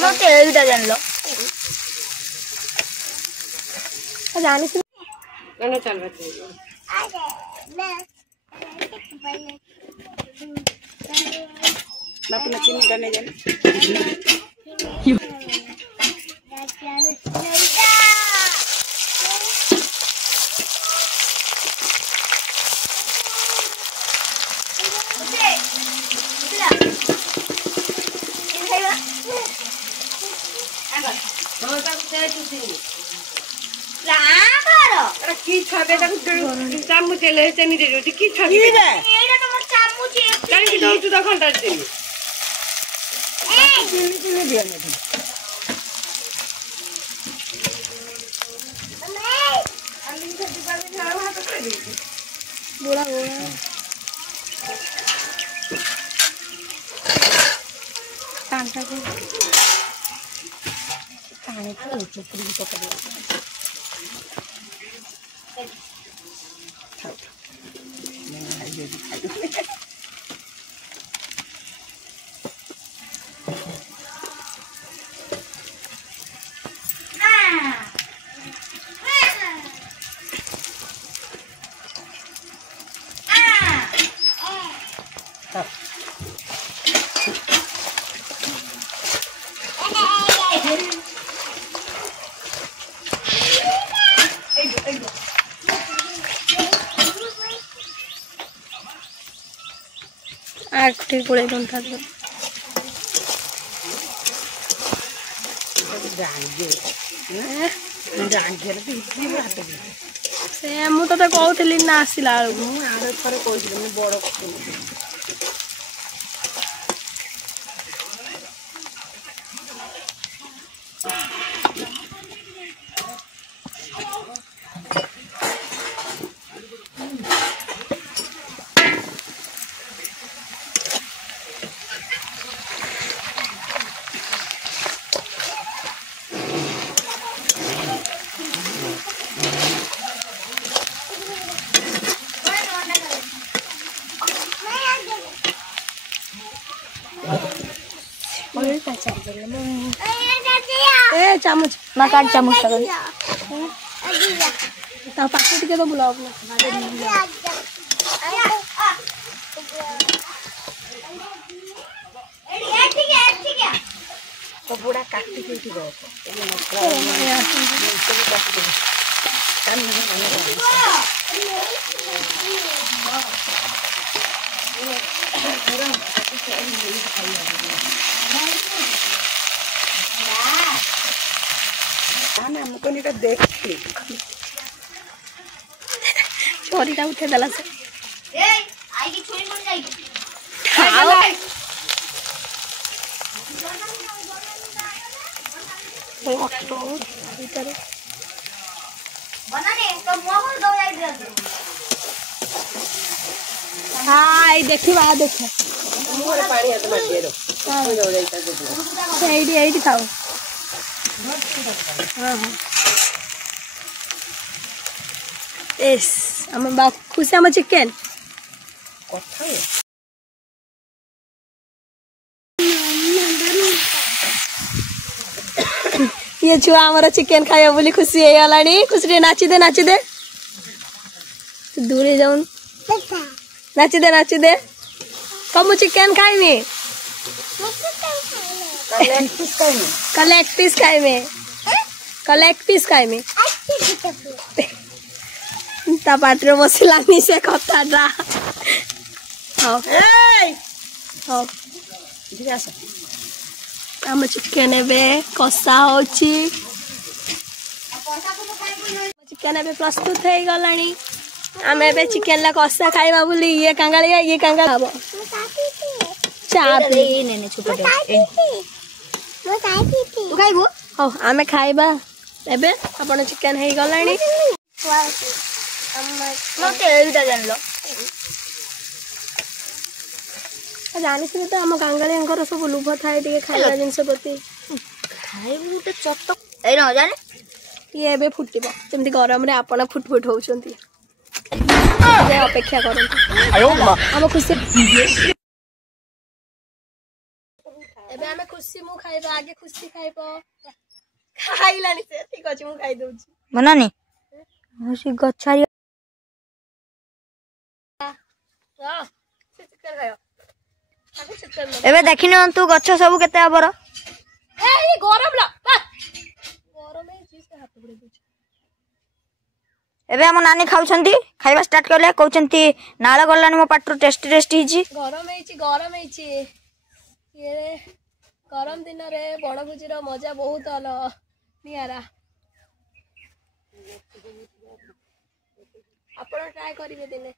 मत एटा जानलो जानी से गाना चल रहा बाप ना चीनी गाने जाने की छाबे तक चामच ले चनी दे रोटी की छाबे एटा तो मो चामच काई की दउ तू घंटा दे चीनी दिया ने अल्ली से दीवार में झाड़ू हाथ कर दी बोला कांटा को खाने को चुपड़ी तो कर आखटी गोळे दोन थाकलो से मु तो कहूली ना आसला आर थर कही बड़ चामच ना काट चामच पाखे टे तो बुलाओ तो बुढ़ा काटी हमको नहीं देख छोरीटा उठे देला से ए आई की छोरी बन जाएगी ऑटो इधर बना दे तो मुंह कर दो जाई दे हां देखिबा देख मुंह रे पानी हाथ मत दे दो हो जाईता दे एडी खाओ हां हां एस हम बाप खुशी हम चिकन कथा ये छुआ हमर चिकन खाया बोली खुशी हे गलानी खुशी नाची दे दूरे जाऊन नाची दे कम चिकन खाइमी कलेक्ट पीस खाइमी ता पात्र बसिलानी से कथाटा हां हां हम चिकन एबे कसा होची चिकन एबे प्रस्तुत हे गलानी हम एबे चिकन ला कसा खाइबा बोली ये कांगाल खाबो चाप ने छोटे मो चाय पीती तू खाइबो हो हमें खाइबा एबे अपन चिकन हे गलानी मत एटा जानलो जानी से तो हम कांगालियांकर सब लुभ थाए टिके खाइबा जिंस प्रति खाइबो गुटे चटक ए न जाने ये एबे फुटिबो जेमति गरम रे आपण फुट होउचंती जे अपेक्षा करंती आयो हम खुशी ଏବେ ଆମେ ଖୁସି ମୁଁ ଖାଇବା ଆଗେ ଖୁସି ଖାଇବ ଖାଇଲାଣି ସେ ଠିକ ଅଛି ମୁଁ ଖାଇ ଦଉଛି ବନାନି ସେ ଗଛ ଏବେ ଦେଖି ନିଅନ୍ତୁ ଗଛ ସବୁ କେତେ ହବର ଏବେ ଆମ ନାନୀ ଖାଉଛନ୍ତି ଖାଇବା ଷ୍ଟାର୍ଟ କଲେ କହୁଛନ୍ତି ନାଳ ଗଲାଣି ମୋ ପାଟରୁ ଟେଷ୍ଟି ହେଇଛି ଗରମ ହେଇଛି ଇଏ ଗରମ ଦିନରେ ବଣଭୋଜିର ମଜା ବହୁତ ନିଆରା ଆପଣ ଟ୍ରାଏ କରିବେ ଦିନେ